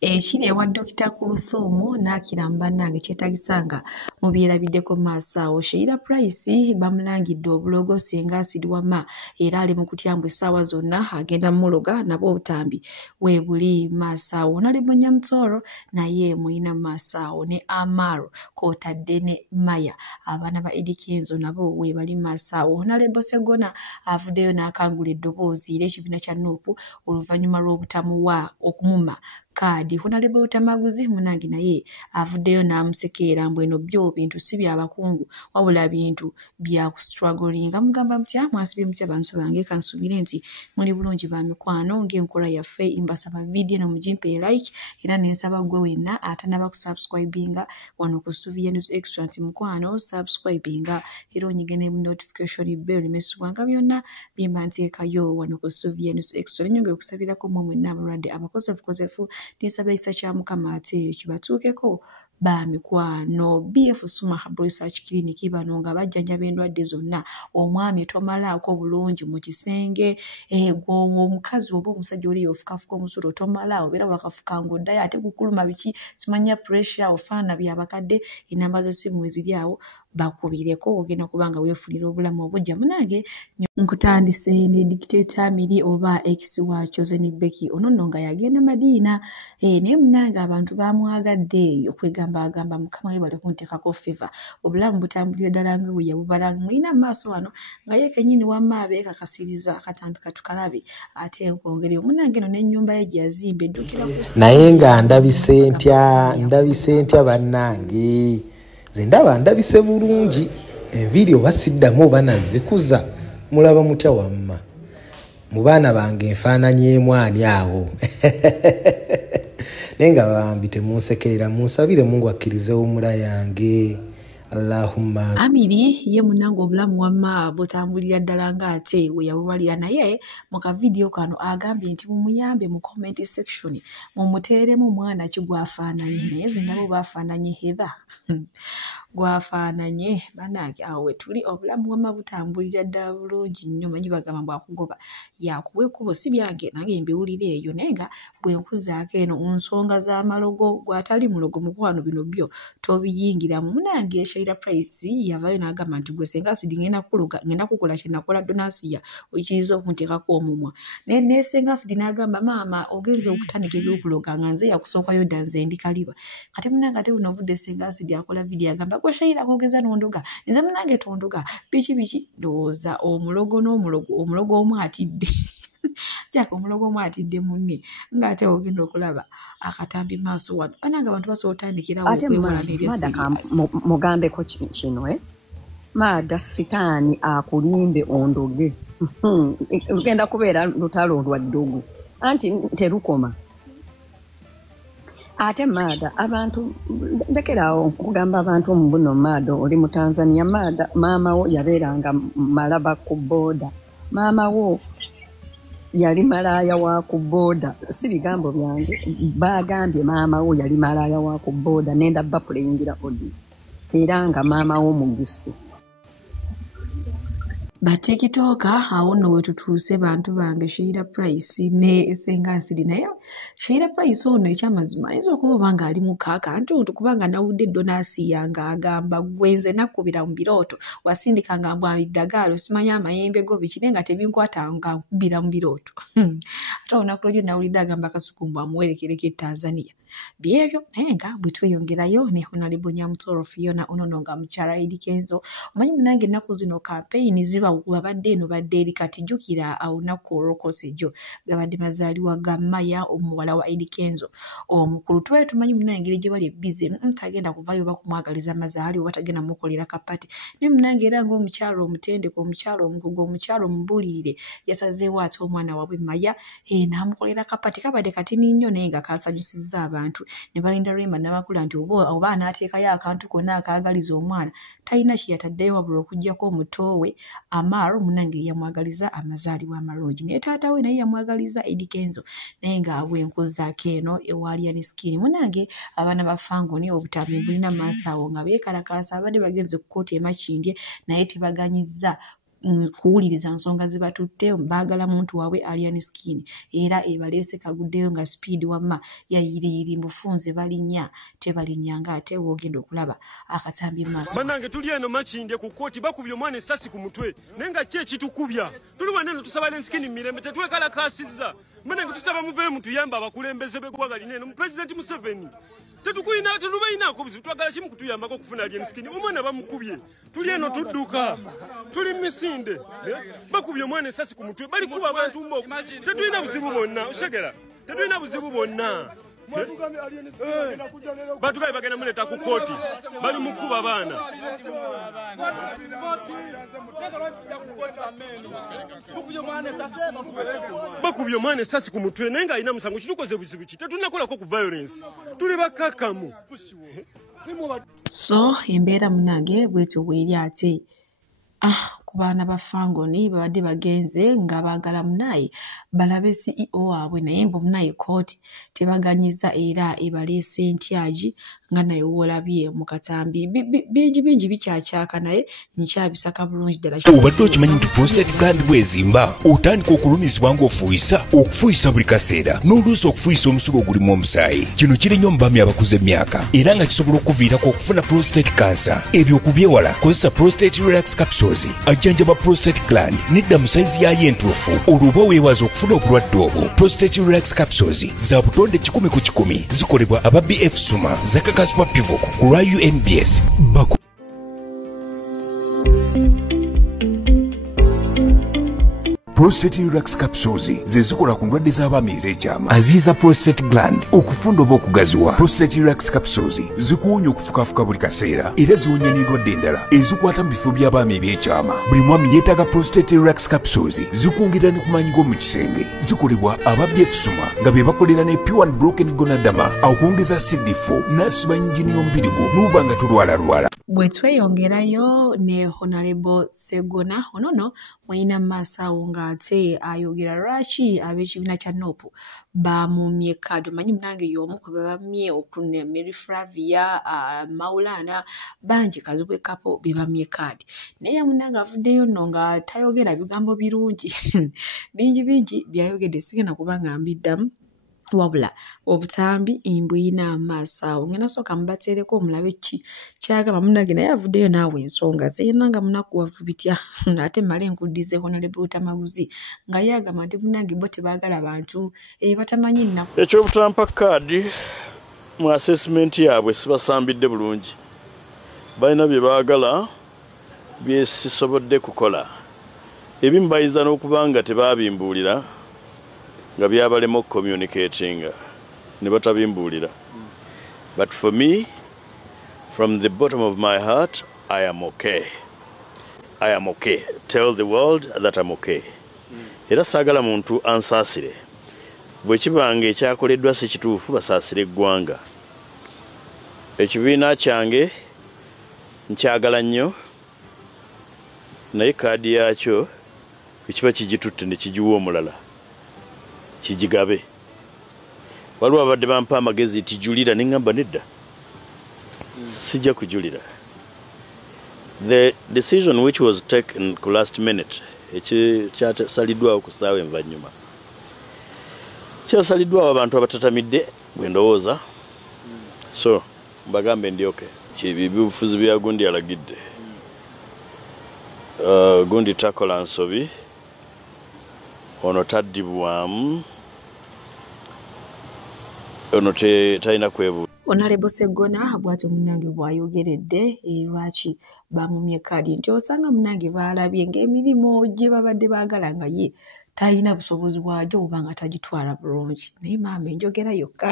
Ekiri ewa Dr. Kulusuumu n'akiramba nange kyetagisanga mubyerabiddeko maaso awo. Sheila Price bamulangidde obulogo singa asiri wama era ali mu kutyambwa essaawa zonna agenda muloga nabo obutambi weebuli maaso awo. Honorable Nyamutoro naye muyina maaso awo ne Amaro kw'otadde ne Maya abaana ba Eddie Kenzo nabo weebali maaso awo. Honorable Sseggona avuddeyo n'akangula eddoboozi ly'ekibiina kya Nuupu oluvannyuma lw'obutamuwa okumuma kaadi. Honorable Tamaguzi munange naye avuddeyo n'amusekeera mbweno byo bintu si bya bakungu wabula bintu bya kustrugglinga. Mugamba mutya mwasibye mutya bantu bange kansubire nti muli bulungi ba mikwano ng'enkola yaffe mbasaba video no mujimpe like era nensaba gwe wenna atanaba kusubscribinga wano ku Suvia News Extra nti mukwano subscribinga era onyigene notification bell mesubanga byonna bimba nteekayo wano ku Suvia News Extra. Nyongera okusabirako mmwe mwenna abalwadde abakozefu nisaba ekisa kya Mukama ate kibatuukeko ba mikwano. BF Suma Herbal Research Clinic bano nga bajjanjaba endwadde zonna. Omwami tomalaako bulungi mu kisenge omukazi oba omusajja oli yofukafuka omusulo tomala obeera wakafuka ng'oddayo ate kukuluma biki simanya pressure ofaana byabakadde enamba z'essimu eziri awo bakubireko ogenda kubanga weefunira obulamu obujja. Munange nkutandise ne dictator miri oba ex wakyo Zeni Beki onono nga yagenda Madiina naye munange abantu bamwagadde okwegamba agamba Mukama we bali kunteekako favor obulamu butambulira ddala nga bwe yabubala mwina maaso wano nga ye kennyini wamma abeekakasiriza akatambi katukalabe ate enkwongere munange eno n'ennyumba ye gye yazimba eddukira ku naye nga ndabise ntya bannange nze ndabise bulungi enviiri oba siddamu oba nazikuza mulaba mutya wamma mu baana bange enfaananyeemu ani awo naye nga bambi temunsekerera munsabire Mungu akkirize omula yange Allahumma. Amiri ye munange obulamu wamma butambulira ddala nga ate we yabubalira naye mu kavidiyo kano agambye nti mumuyambe mu comment section mumuteeremu omwana ki gwafaananye naye zindabo baafaananye Heather gwafaananye banange awo we tuli obulamu wamma butambulira ddala bulungi nnyo manyi bagamba bwakugoba yakuwa ekkubo si byange nange mbiwulira eyo naye nga bwe nkuzaako eno nsonga z'amalogo gwatali mulogo mukwano bino byo tobiyingiramu. Munange Sheila Price yavayo n'agamba nti gwe senga asidi ngenda kukola kye nakola Donasiya oyikiriza okunteekako omumwa ne senga asidi n'agamba maama ogenza okutandika ebyokuloga nga nze yakusookayo dda nze ndi kaliba kati munange ate buno obudde senga asidi akola vidiyo agamba gwe Sheila kogeza n'ondoga nze munange tondoga biki ndowooza omulogo omu atidde Jack omulogo omu atidde munne ng'ate ogenda okulaba akatambi maaso wano banange abantu basobola otandikirawo okwewola n'ebyasiiriza mugambeko kino maada sitaani akulimbe ondoge lugenda kubeera lutalo lwa ddogo anti terukoma ate maada abantu ndekerawo kugamba abantu mu buno maada oli mu Tanzania maada maama wo yabeeranga malaba ku booda maama wo yali malaaya wa ku booda si bigambo byange bagambye maama wo yali malaaya wa ku booda nenda bapuleyingira odi era nga maama wo mugisi batikitoka awo nno we tutuuse bantu bange Sheila Price ne senga asidi naye Sheila Price ono ekyamazima ayinza okuba oba nga ali mu kaaka anti kubanga nawudde Donasiya nga agamba gwenze nakubira mu birooto wasindika nga mbwa iddagaalo simanya amayembe go biki naye nga tebinkwata nga nkubira mu birooto ate olunaku lw'egyo nawulidde agamba Kasukumbu amuwerekereko e Tanzania byebyo naye nga bwe tweyongerayo ne Honorable Nyamutoro Fiona onono nga mukyala Eddie Kenzo omanyi munange ennaku zino campaign ziba wabadde eno badde eri kati jjukira olunaku olw'okosejjo gabadde mazaalibwa ga Maya omuwala wa Eddie Kenzo omukulu tubaye tumanyi munange engeri gye bali ebbize tagenda kuvayo oba kumwagaliza mazaali oba tagenda mukolera kapati naye munange era ng'omukyalo omutendeko omukyalo omukugu omukyalo omubuulirire yasazeewo ate omwana waabwe Maya n'amukolera kapati kabadde katini nnyo naye nga kaasanyusizza abantu ne balinda Rema n'abakula nti oba anaateekayo akantu konna akaagaliza omwana talina kye yataddeyo wabula okuggyako omuto we Amaro munange yamwagaliza amazaalibwa amalungi naye taata we naye yamwagaliza Eddie Kenzo naye nga bwenkuzaako eno ewaaliya ne skin munange abaana ba Fangoni obutambi bulina maaso awo nga beekalakaasa abadde bagenze ku kkooti e Makindye naye tebaganyizza kuwuliriza nsonga zibatutte baagala muntu waabwe Alien Skin era ebaleese kaguddeyo nga speed wamma yayiriyiri mbufunze balinnya tebalinnya ng'ate woogenda okulaba akatambi maaso bannange tuli eno makinde ku kkooti bakubye omwana essasi ku mutwe naye nga ki ekitukubya tuli waneno tusaba Alien Skin mirembe tetwekalakaasizza bannange tusaba muveeyo mutuyamba abakulembeze b'eggwanga lino mu Pulezidenti Museveni tetubayinaako buzibu twagala kimu kutuyambako okufuna Alien Skin omwana bamukubye tuli eno tudduka tuli misinde bakubye omwana essasi ku mutwe bali kuba abantu mbo tetulina buzibu bonna oshegera tetulina buzibu bonna batugaye bagenda muleta ku kkooti bali mukuba abaana bakubye omwana essasi ku mutwe naye ng'alina musango kitukoze buzibu ki tetunakolako ku violence tuli bakakamu so embeera munange bwetyo bweri ate ku baana ba Fangoni babadde bagenze nga baagala munaye balabe CEO waabwe naye mbu munaye kooti tebaganyiza era ebaleese ntyagi nga naye woolabye mu katambi bingi bikyakyaka naye nkyabisaka bulungi ddala obadde okimanyi nti prostate gland bwezimba otandika okulumizibwa ng'ofuuyisa okufuuyisa buli kaseera n'oluusi okufuuyisa omusulo ogulimu omusaayi kino kiri nnyo mu baami abakuze emyaka era nga kisobola okuviirako okufuna prostate cancer ebyo okubyewala kozesa prostate relax capsules ajjanjaba prostate gland nedda mu sayizi yayo entuufu olwoba weewaza okufuna obulwadde obwo prostate relax capsules za butonde 100 ku 100 zikolebwa aba BF Suma zakakasibwa Pivot ku lwa UNBS prostate relax capsules zezikola ku ndwadde z'abaami ez'ekyama aziiza prostate gland okufunda oba okugaziwa prostate relax capsules zikuwonya okufukafuka buli kaseera era ziwonya n'endwadde endala ezikwata mu bifo by'abaami eby'ekyama buli mwami yeetaaga prostate relax capsules zikwongera ne kumaanyi g'omu kisenge zikolebwa aba BF Suma nga be bakolera ne Pure Broken Gonadama okwongeza CD4 n'asiba yingini y'omubiri gwo n'oba nga tulwalalwala bwe tweyongerayo ne Honorable Segona onono mwina maaso awo ng'ate ayogera lwaki ab'ekibiina kya NOP bamumye kado manyi munange y'omu ku be bamye okune Mary Flavia Maulana bangi Kazibwe Kapo be bamye kadi naye munange avuddeyo nno nga tayogera bigambo birungi bingi byayogedde sigenda kubanga mbiddamu wabula obutambi imbuyina amaaso awo ngena soka mbateereko omulabe ki kyagamba munange naye avuddeyo naawe ensonga seenanga munaku wavu bitya ate male nkuddize Honorable Tamaguzi nga yagamba nti munange bo tebaagala bantu batamanyi nnaku ekyobutampa kaadi mu assessment yaabwe sibasambidde bulungi balina bye baagala byesisobodde kukola ebimu bayiza n'okuba nga tebabimbuulira nga byabalema communicating ne batabimbuulira but for me from the bottom of my heart I am okay tell the world that I'm okay era saagala muntu ansaasire bwe kibanga ekyakoleddwa si kituufu basaasire eggwanga ekibiina kyange nkyagala nnyo naye kaadi yakyo ekiba kigitutte ne kigiwa omulala kijigabe waliwo abadde bampa amagezi nti julira ne ngamba nedda sijja kujulira the decision which was taken ku last minute kyasaliddwawo ku ssaawa envanyuma kyasaliddwawo abantu abatatamidde bwe ndowooza so mbagambe ndi oke ebibufuzi bya gundi alagidde gundi takola nsobi ono taddibwamu ono talina kwebu Honorable Segona bw'ati munange bw'ayogeredde lwaki bamumye kadi nti osanga munange baalabye ng'emirimu gye babadde baagala nga ye talina busobozi bwagyo oba nga tagitwala bulungi naye maama enjogera yokka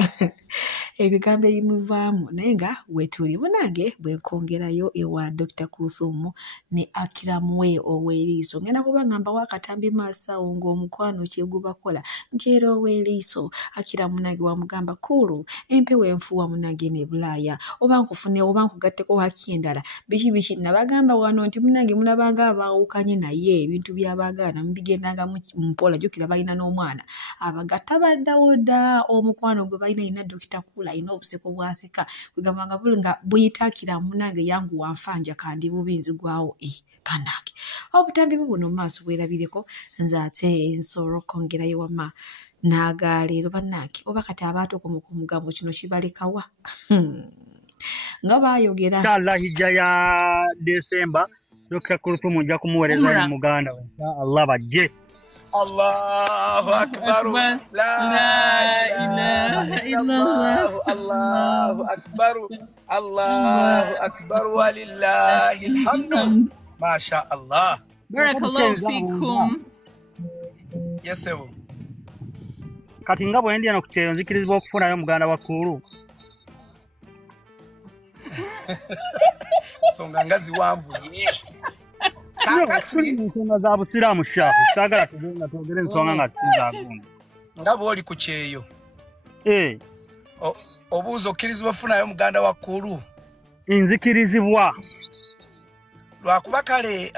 ebigambo ebimuvaamu naye nga wetuli munange bwenkongerayo ewa Dr. Kurusumu ne Akiramuwe ow'eriiso ngenda kuba ngamba wakatambi maaso awo ng'omukwano kyegubakola nti era ow'eriiso Akira munange wamugamba kulu empewo enfuuwa munange ne Bulaaya oba nkufune oba nkugatteko waki endala biki nabagamba wano nti munange mulabanga abaawukanye naye ebintu by'abaagaana mubigendanga mpola jjukira balina n'omwana abagatta baddawo dda omukwano gwe balina ina Dr. Kula bw'atambula ina obuseko bwaseka kwegamba nga buli nga buyitaakira munange yangu wanfanja kandi bubinzigwawo bannange obutambi buno mu maaso bwerabireko nze ate ensoro kongerayo wama naagaleero bannange oba kati abaatuuka mu kumugambo kino kibalekawa nga baayogera inshallah hijja ya December Dr. Kurutu mujja kumuweereza mu Muganda inshallah bajje Allahu akbar la ilaha illallah Allahu akbar walillahi alhamdu ma sha Allah barakallahu fikum yesewo kati nga bwe ndi kucheyo nzikirizibwa okufunayo Muganda wa Kulu songa ngazi wanvu kakati nsonga za busiraamu shafu sagala tugenga twogere ensonga nga tuzaagunda nga bw'oli ku kyeyo obuuza okkirizibwa ofunayo Muganda wa Kulu nzikirizibwa lwakuba kale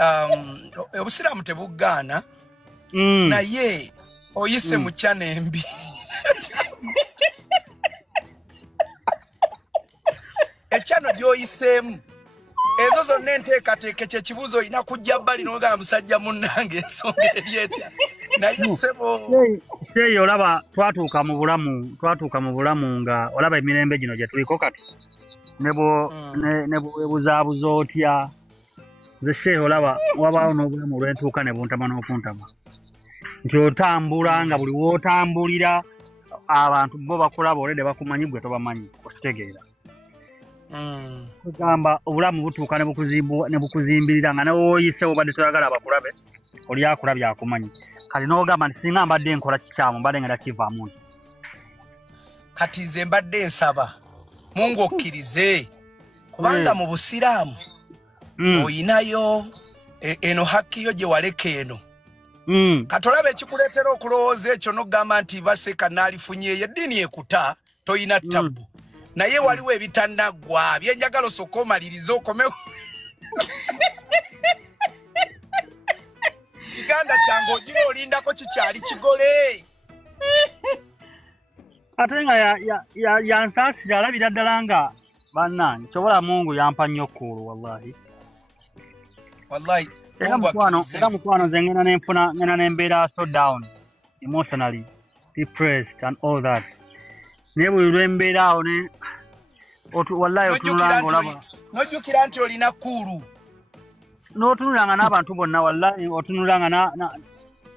obusiraamu tebuggaana naye oyise mu kyanembi ekyano gy'oyiseemu ezo zonna enteekateeka kyekibuuzo olina kujja bbali n'ogamba musajja munnange ensonga eri etya naye ssebo seeyo olaba twatuuka mu bulamu nga olaba emirembe gino gye tuliko kati ne bwebuzaabuza otya nze seeyo olaba wabaawo n'obulamu olwentuuka ne buntama n'okuntama nti otambula nga buli wootambulira abantu bo bakulaba olede bakumanyi bwe tobamanyi okitegeera kugamba obulamu butuuka ne bukuzimbirira nga newoyise obadde toyagala abakulabe oli akulabye akumanyi kati n'ogamba nti singa mbadde nkola kikyamu mbadde ngenda kivaamu nti kati nze mbadde nsaba Mungu okkirize kubanga mu busiraamu oyinayo eno haki yo gye waleka eno katolaba ekikuleetera okulowooza ekyo n'ogamba nti baseka naalifunyeeyo eddiini ekuta toyina ttabu naye waliwo ebitannaggwa byenjagala osooka omalirize okomewo kiganda kyange ogira olindako kikyali kigole ate nga yansaasira alabira ddala nga bannange kyobola Mungu yampa nnyo Kulu wallahi era mukwano nze ngenda nembeera so down emotionally depressed and all that naye buli lwembeera awo wallahi otunulanga olaba nojjukira nti olina Kulu n'otunulanga n'abantu bonna wallahi otunulanga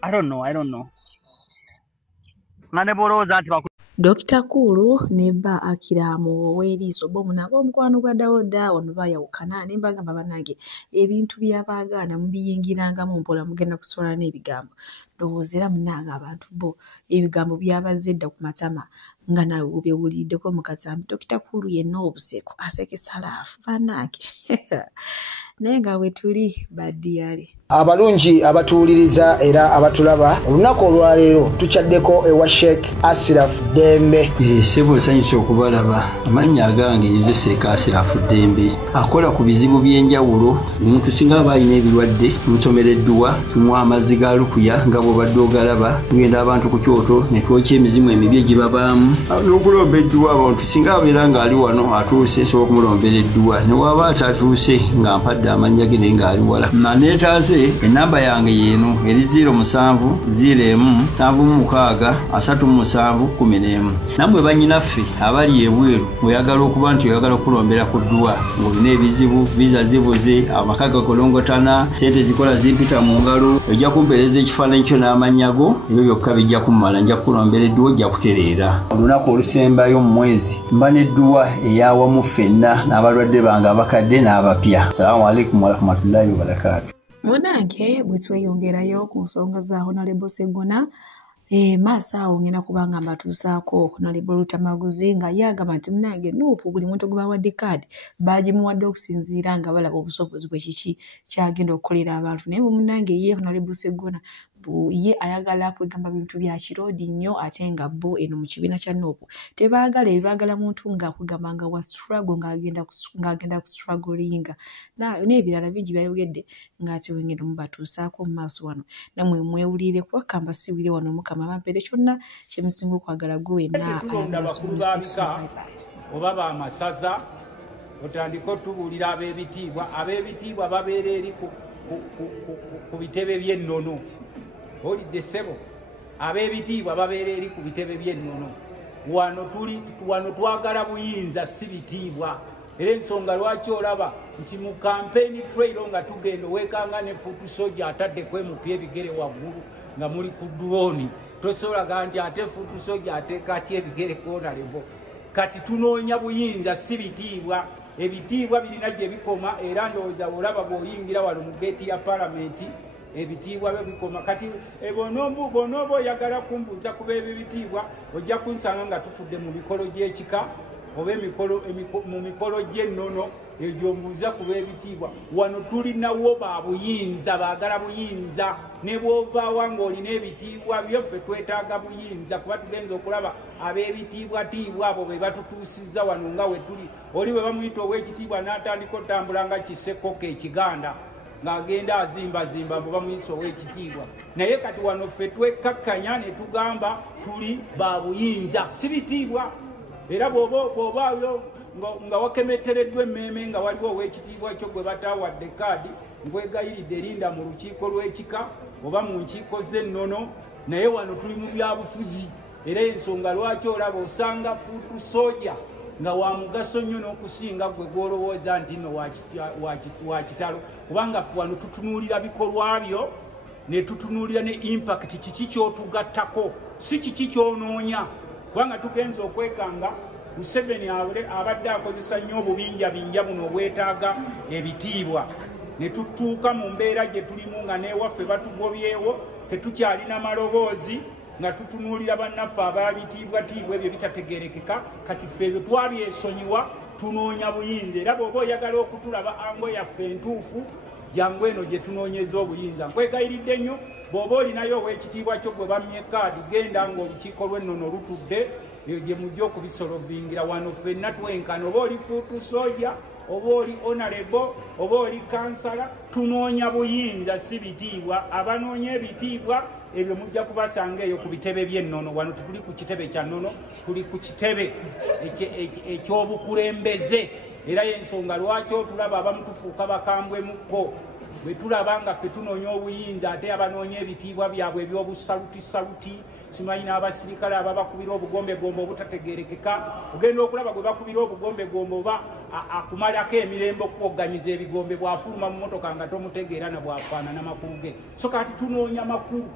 I don't know nga ne bolowooza nti Dr. Kulu neba akira mu weriiso bomunago omukwano gwa Dawoda ono bayawukana nembagamba bannange ebintu byabagaana mubiyingirangamu mpola mugenda kusobola n'ebigambo ndowooza era munnange abantu bo ebigambo byabazze edda ku matama nga nawe obyewuliddeko mu katambi Dr. Kulu yenna obuseko aseke salaafu bannange naye nga we tuli baddiyale abalungi abatuwuliriza era abatulaba olunaku olwaleero tukyaddeko ewa Sheikh Ashraf Dembe sebo nsanyusa okubalaba amannya agange nze Sheikh Ashraf Dembe akola ku bizibu by'enjawulo omuntu singa aba alina ebirwadde musomereddwa tumuwa amazzi ga lukuya nga bw'obadde ogalaba tugenda abantu ku kyoto ne twokya emizimu emibi egibabaamu n'okulomba edduwa abantu singa abeera ng'ali wano atuuse nsobola okumulombera edduwa ne waba atatuuse nga mpadde amannya ge naye ng'ali wala naneetaase enamba yange yeno eri 0707363711 namwe bannyinaffe abali ebweru oyagala okuba nti oyagala okulombera ku dduwa ng'olina ebizibu viza zibuze amaka gakolongotana sente zikola zimpita mu ngalo ojja kumpeereza ekifaananyi kyo n'amanyago ebyo byokka bijja kummala nja kukulombera edduwa ojja kutereera olunaku olusembayo mu mwezi mba n'edduwa eyawamu ffenna n'abalwadde bange abakadde n'abapya. Salaamu alaikum warahmatullahi wabarakatuh. Munange bwe tweyongerayo ku nsonga za Honorable Sseggona maaso awo ngenda kubanga mbatuusaako Honorable Lutamaguzi nga yagamba nti munange nuupu buli muntu gwe bawadde kaadi baagimuwadde okusinziira nga balaba obusobozi bwe kiki kyagenda okukolera abantu naye munange ye Honorable Sseggona ye ayagala kwegamba bintu bya kirodi nnyo ate nga bo eno mu kibiina kya Nuupu tebaagala ebyagala muntu nga kugamba nga wa struggle ng'agenda ku strugglinga n'ebirala bingi byayogedde ng'ate wengenda mubatuusaako mu maaso wano namwe mwewulire kubakamba siwire wano Mukama bampere kyonna kye musinga okwagala gwe wenna ayagala oba bamasaza otandika otubuulira ab'ebitiibwa babeera eri ku bitebe by'ennono olidde ssebo ab'ebitiibwa babeera eri ku bitebe by'ennono wano twagala buyinza si bitiibwa era ensonga lwaki olaba nti mu campaign trail nga tugenda wekanga ne futu soja atadde kwemupya ebigere waggulu nga muli ku drone tosolaga nti ate futu soja ateeka ati ebigere koonalebo kati tunoonya buyinza si bitiibwa ebitiibwa birina gye bikoma era ndowooza olaba bw'oyingira wano mu geeti ya palamenti ebitiibwa bye bikoma kati bonooba oyagala kumbuuza kuba ebyo ebitiibwa ojja kunsanga nga tutudde mu mikolo gy'ekika oba mu mikolo gy'ennono egyo mbuuza kuba ebitiibwa wano tulinawo babuyinza baagala buyinza ne bw'ovaawa ng'olina ebitiibwa byoffe twetaaga buyinza kuba tugenza okulaba ab'ebitiibwatiibwa abo be batutuusizza wano nga we tuli oli bwe bamuyita ow'ekitiibwa n'atandika otambula nga kisekkoka ekiganda ng'agenda azimbazimba mbu bamuyisa ow'ekitiibwa naye kati wano ffe twekkakkanya ne tugamba tuli babuyinza si bitiibwa era bw'obaayo nga wakemetereddwa emmeeme nga waliwo ow'ekitiibwa kyo gwe bataawadde kaadi nkwegayiridde erinda mu lukiiko lw'ekika oba mu nkiiko z'ennono naye wano tuli mu byabufuzi era ensonga lwaki olaba osanga fuutu soja nga wa mugaso nnyo n'okusinga gwe gw'olowooza nti nno wa kitalo kubanga wano tutunuulira bikolwa byo ne tutunuulira ne impact kiki kyotugattako si kiki kyonoonya kubanga tugenza okwekanga Museveni abadde akozesa nnyo obubinjabinja buno obwetaaga ebitiibwa ne tutuuka mu mbeera gye tulimu nga n'ewaffe batugobyewo tetukyalina maloboozi nga tutunuulira bannaffe ababitiibwatiibwa ebyo bitategerekeka kati ffe ebyo twabyesonyiwa tunoonya buyinza era bw'oba oyagala okutulaba ango yaffe entuufu jangu eno gye tunoonyeza obuyinza nkwegayiridde nnyo bw'oba olinayo ow'ekitiibwa kyo gwe bammye kaadi genda ng'olukiiko lw'ennono lutudde eyo gye mujja okubisolovingira wano ffenna twenkana oba oli fuutu soja oba oli honorable oba oli kansala tunoonya buyinza si bitiibwa abanoonya ebitiibwa ebyo mujja kubasanga eyo ku bitebe by'ennono wano tetuli ku kitebe kya nnono tuli ku kitebe eky'obukulembeze era y'ensonga lwaki otulaba abamu tufuuka bakambwemukko bwe tulaba nga ffe tunoonya obuyinza ate abanoonya ebitiibwa byabwe eby'obusalutisaluti simanyi n'abasirikale ababakubira obugombegombe obutategerekeka ogenda okulaba gwe bakubira obugombegombe oba akumalako emirembe okuwogganyiza ebigombe bw'afuluma mu motoka nga tomutegeera na bwafaanana makulu ge so kati tunoonya makulu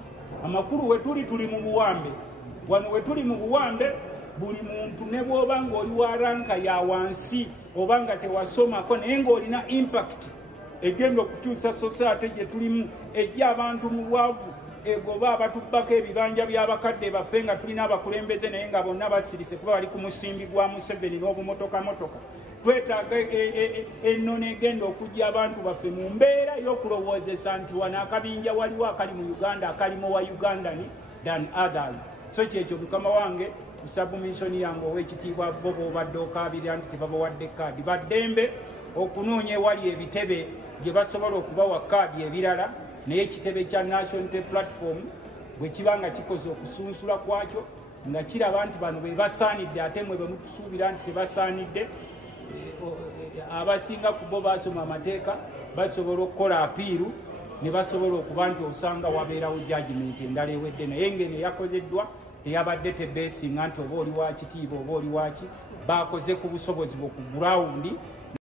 amakulu we tuli mu buwambe wano we tuli mu buwambe buli muntu ne bw'oba ng'oli wa ranka ya wansi oba nga tewasomako naye ng'olina impact egenda okukyusa society gye tulimu ejja abantu mu bwavu egoba abatubbako ebibanja by'abakadde baffe nga tulina abakulembeze naye nga bonna basirise kuba bali ku musimbi gwa Museveni n'obumotokamotoka twetaaga ennono egenda okujja abantu baffe mu mbeera y'okulowoozesa nti wano akabinja waliwo akali mu Uganda akalimu wa Ugandani than others so kyekyo mukama wange ku submission yange ow'ekitiibwa bo bw'obadde okaabirira nti tebabawadde kaadi baddembe okunoonya ewali ebitebe gye basobola okubawa kaadi ebirala naye ekitebe kya National Platform bwe kiba nga kikoze okusunsula kwakyo nga kiraba nti bano be basaanidde ate mwe bwe mutusuubira nti tebasaanidde abasinga ku bo basoma amateeka basobola okukola apiiru ne basobola okuba nti osanga wabeerawo judgment endala ewedde naye ngeno eyakozeddwa teyabadde tebeesinga nti oba oli wa kitiibwa oba oli waki bakoze ku busobozi bwe ku gurawundi